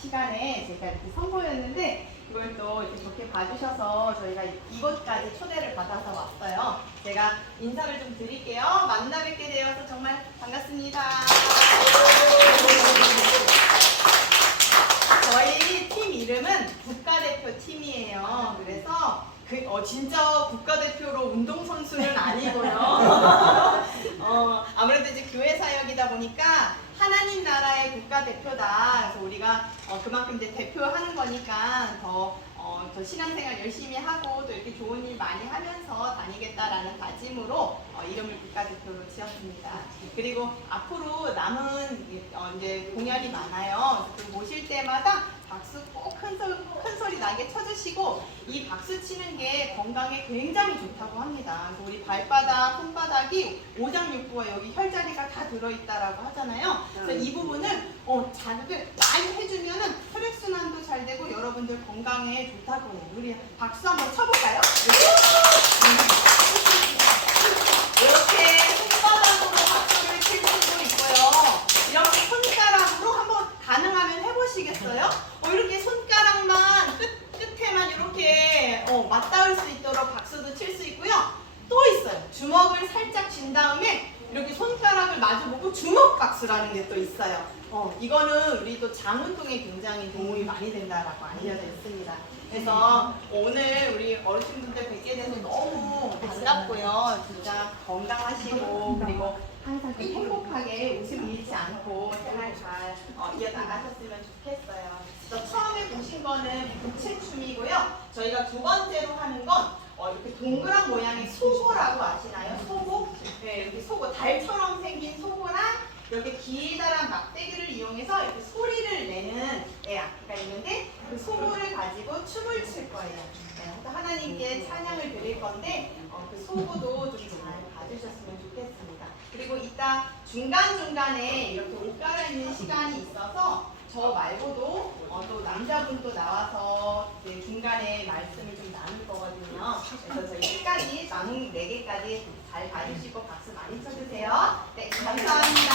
시간에 제가 이렇게 선보였는데 그걸 또 이렇게 좋게 봐주셔서 저희가 이곳까지 초대를 받아서 왔어요. 제가 인사를 좀 드릴게요. 만나 뵙게 되어서 정말 반갑습니다. 저희 팀 이름은 국가대표 팀이에요. 그래서 그, 어, 진짜 국가대표로 운동선수는 아니고요. 어, 아무래도 이제 교회 사역이다 보니까 하나님 나라의 국가 대표다. 그래서 우리가 어, 그만큼 이제 대표하는 거니까 더, 어, 더 신앙생활 열심히 하고 또 이렇게 좋은 일 많이 하면서 다니겠다라는 다짐으로 어, 이름을 국가대표로 지었습니다. 그리고 앞으로 남은 어, 이제 공연이 많아요. 그 모실 때마다 박수 꼭 큰 소리, 큰 소리 나게 쳐주시고 이 박수 치는 게 건강에 굉장히 좋다고 합니다. 우리 발바닥, 손바닥이 오장육부와 여기 혈자리가 다 들어있다라고 하잖아요. 그래서 이 부분을 어, 자극을 많이 해주면은 혈액순환도 잘 되고 여러분들 건강에 좋다고. 우리 박수 한번 쳐볼까요? 이렇게 손바닥으로 박수를 칠 수도 있고요. 이렇게 손가락으로 한번 가능하면 해보시겠어요? 어, 이렇게 손가락만 끝, 끝에만 이렇게 어, 맞닿을 수 있도록 박수도 칠 수 있고요. 또 있어요. 주먹을 살짝 쥔 다음에 이렇게 손가락을 마주보고 주먹 박수라는 게 또 있어요. 어, 이거는 우리 또 장운동에 굉장히 도움이 많이 된다라고 알려져 있습니다. 그래서 오늘 우리 어르신분들 뵙게 돼서 너무 반갑고요. 진짜 건강하시고 그리고 항상 좀 행복하게 웃음 잃지 않고 생활 잘 어, 이어나가셨으면 좋겠어요. 그래서 처음에 보신 거는 부채춤이고요. 저희가 두 번째로 하는 건 어, 이렇게 동그란 모양의 소고라고 아시나요? 소고? 네, 이렇게 소고 달처럼 생긴 소고랑 이렇게 길다란 막대기를 이용해서 이렇게 소리를 내는 예, 악기가 있는데 그 소고를 가지고 춤을 출 거예요. 네, 그래서 하나님께 찬양을 드릴 건데 어, 그 소고도 좀 잘 봐주셨으면 좋겠습니다. 그리고 이따 중간중간에 이렇게 옷 갈아입는 시간이 있어서 저 말고도 어, 또 남자분도 나와서 이제 중간에 말씀을 좀 나눌 거거든요. 그래서 저희 끝까지 남은 4개까지 잘 봐주시고 박수 많이 쳐주세요. 네, 감사합니다.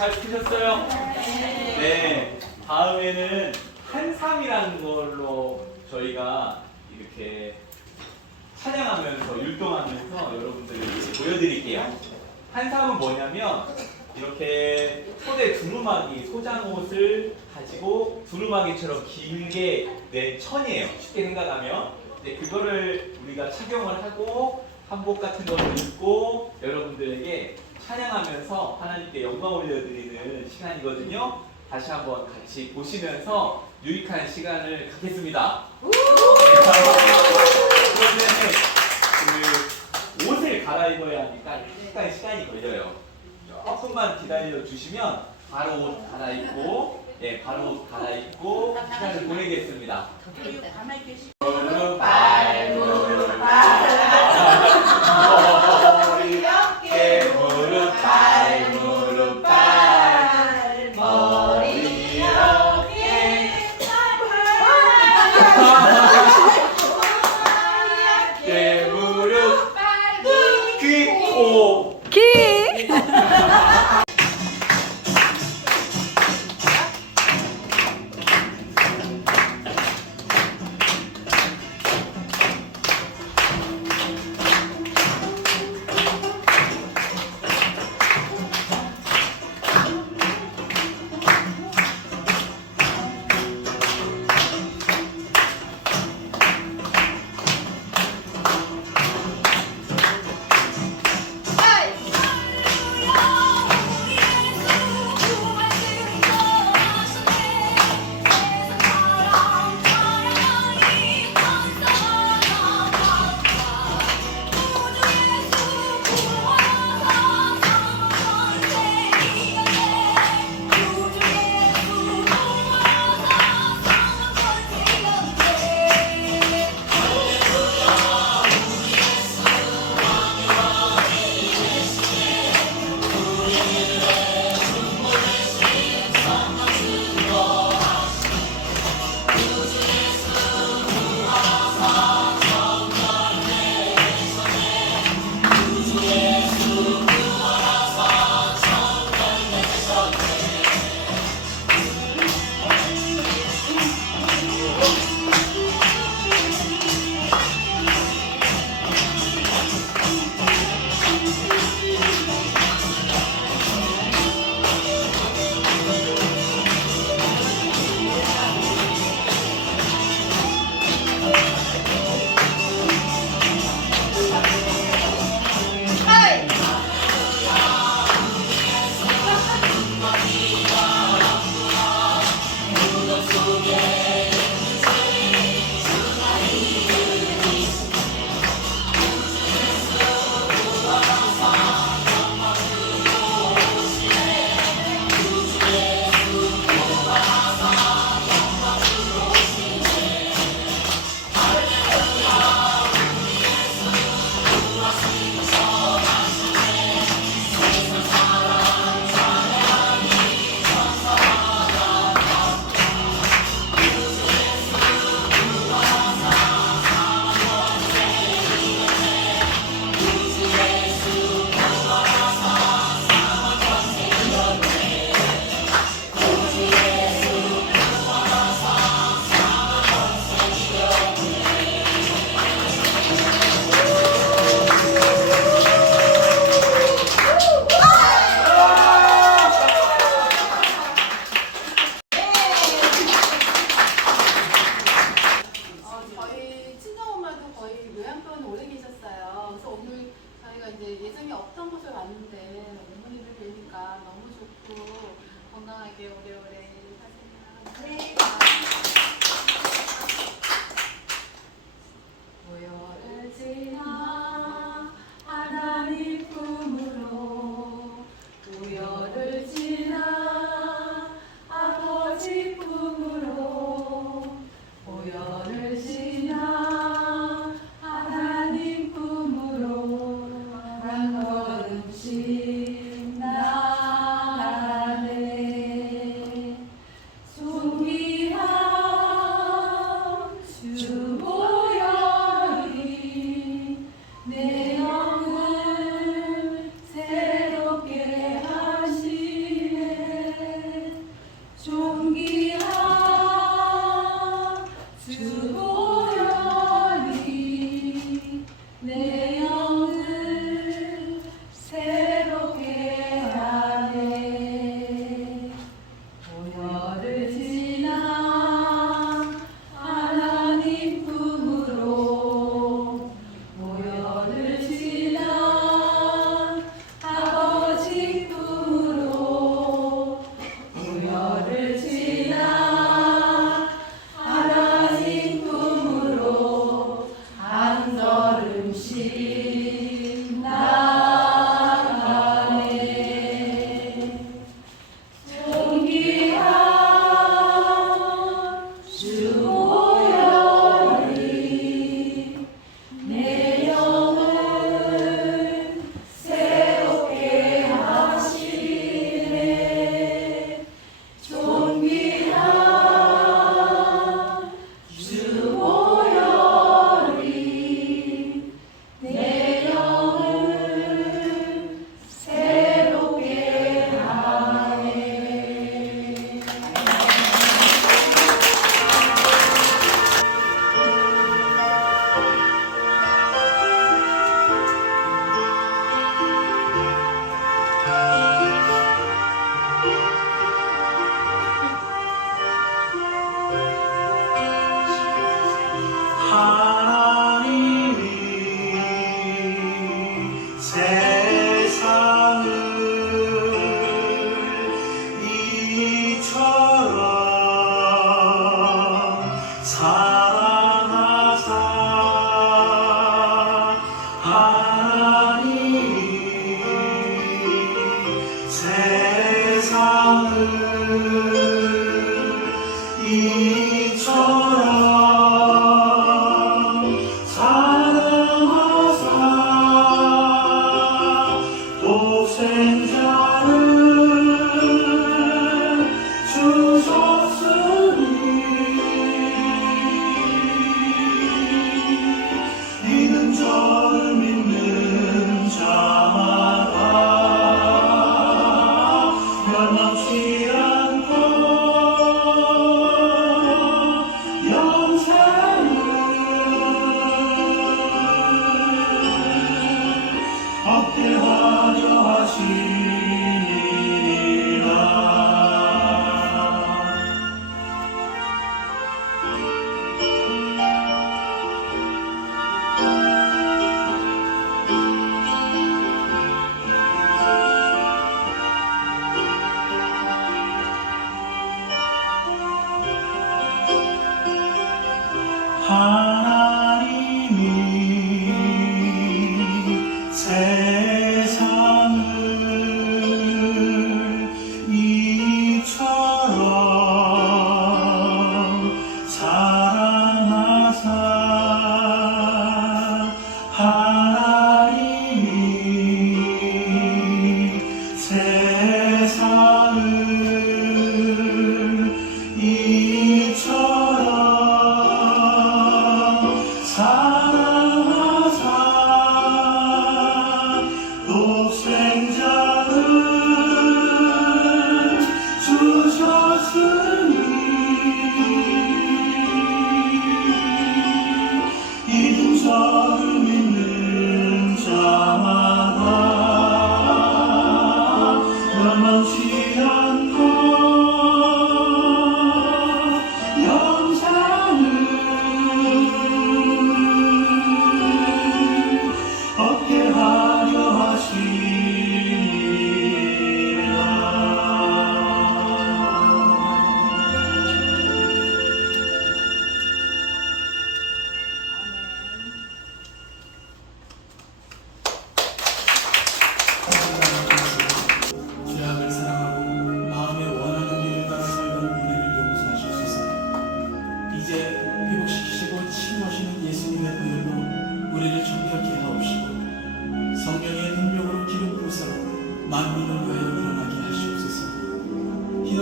잘 푸셨어요? 네. 다음에는 한삼이라는 걸로 저희가 이렇게 찬양하면서 율동하면서 여러분들에게 보여드릴게요. 한삼은 뭐냐면 이렇게 손에 두루마기 소장옷을 가지고 두루마기처럼 길게 낸 천이에요. 쉽게 생각하면. 네, 그거를 우리가 착용을 하고 한복 같은 거를 입고 여러분들에게 찬양하면서 하나님께 영광 올려드리는 시간이거든요. 다시 한번 같이 보시면서 유익한 시간을 갖겠습니다. 그러면 그 옷을 갈아입어야 하니까 약간 시간이 걸려요. 조금만 기다려 주시면 바로 옷 갈아입고 예 바로 옷 갈아입고 시간을 보내겠습니다.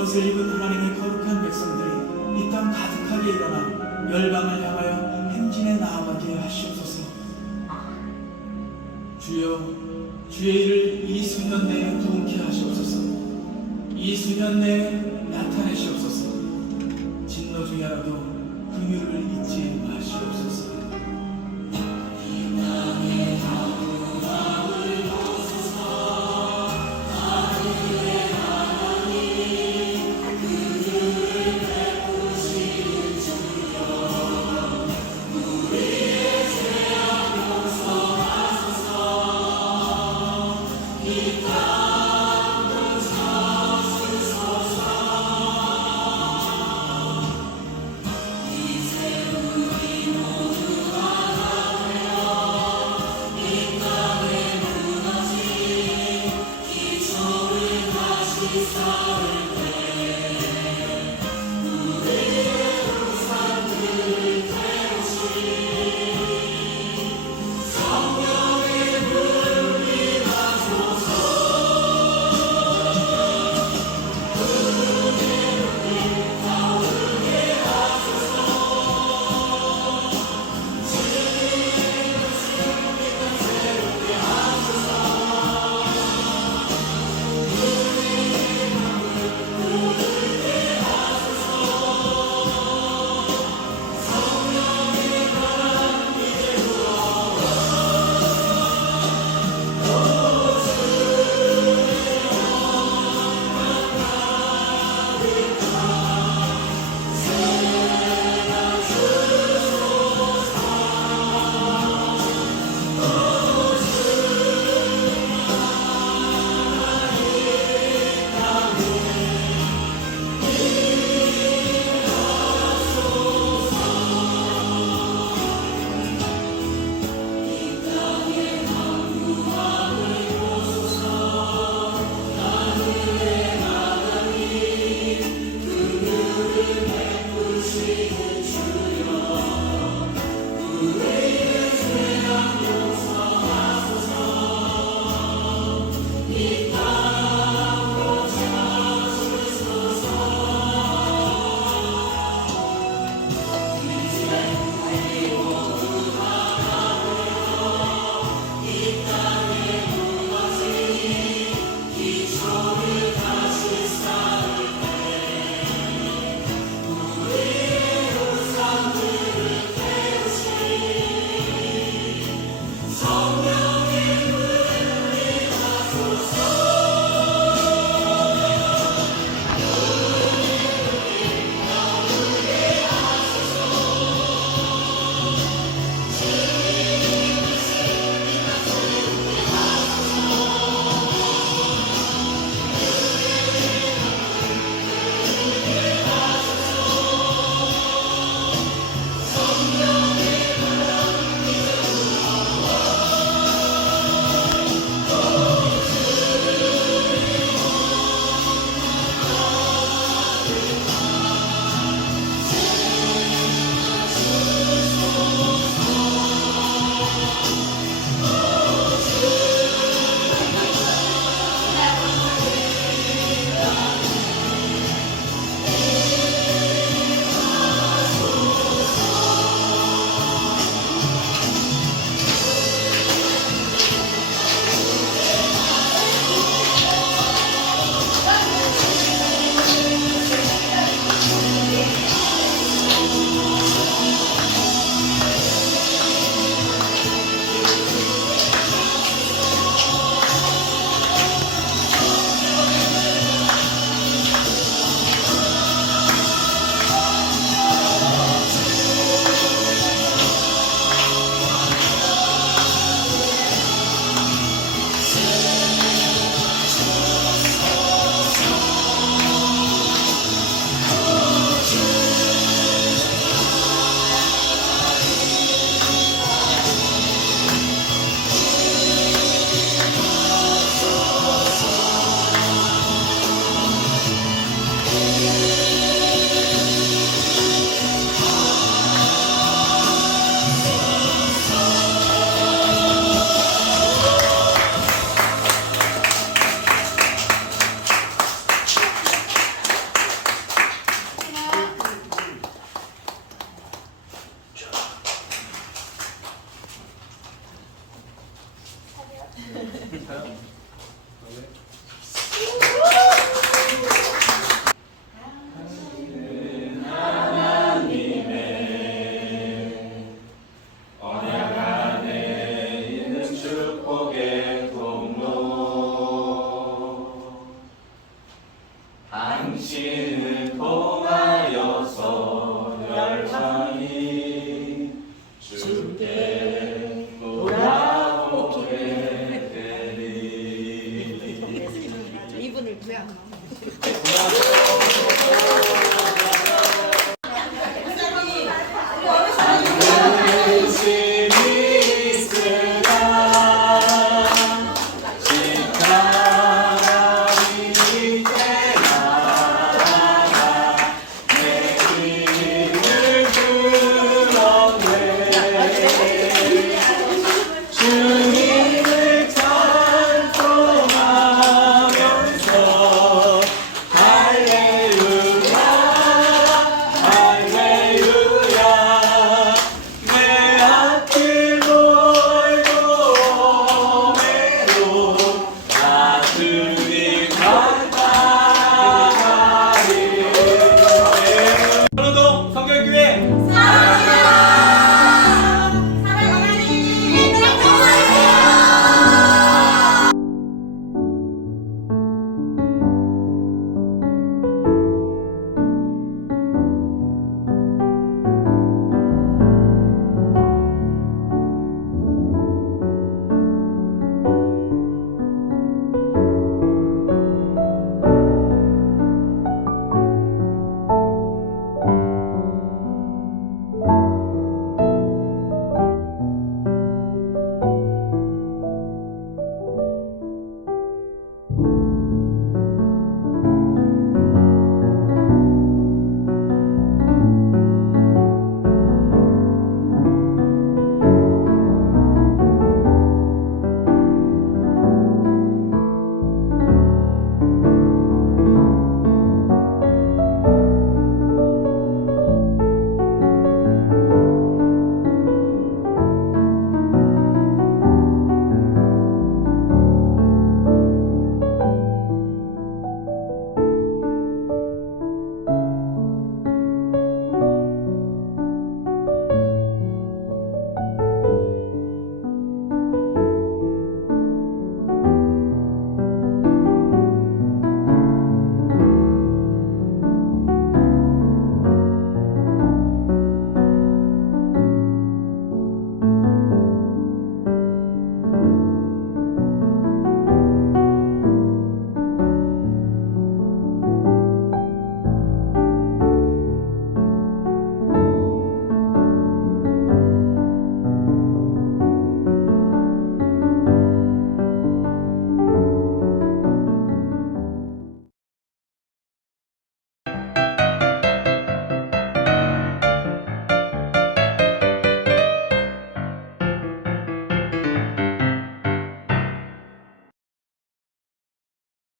옷을 입은 하나님의 거룩한 백성들이 이 땅 가득하게 일어나 열방을 향하여 행진에 나아가게 하시옵소서. 주여, 주의 일을 이 수년 내에 부흥케 하시옵소서. 이 수년 내에 나타내시옵소서. 진노 중이라도 긍휼을 잊지 마시옵소서.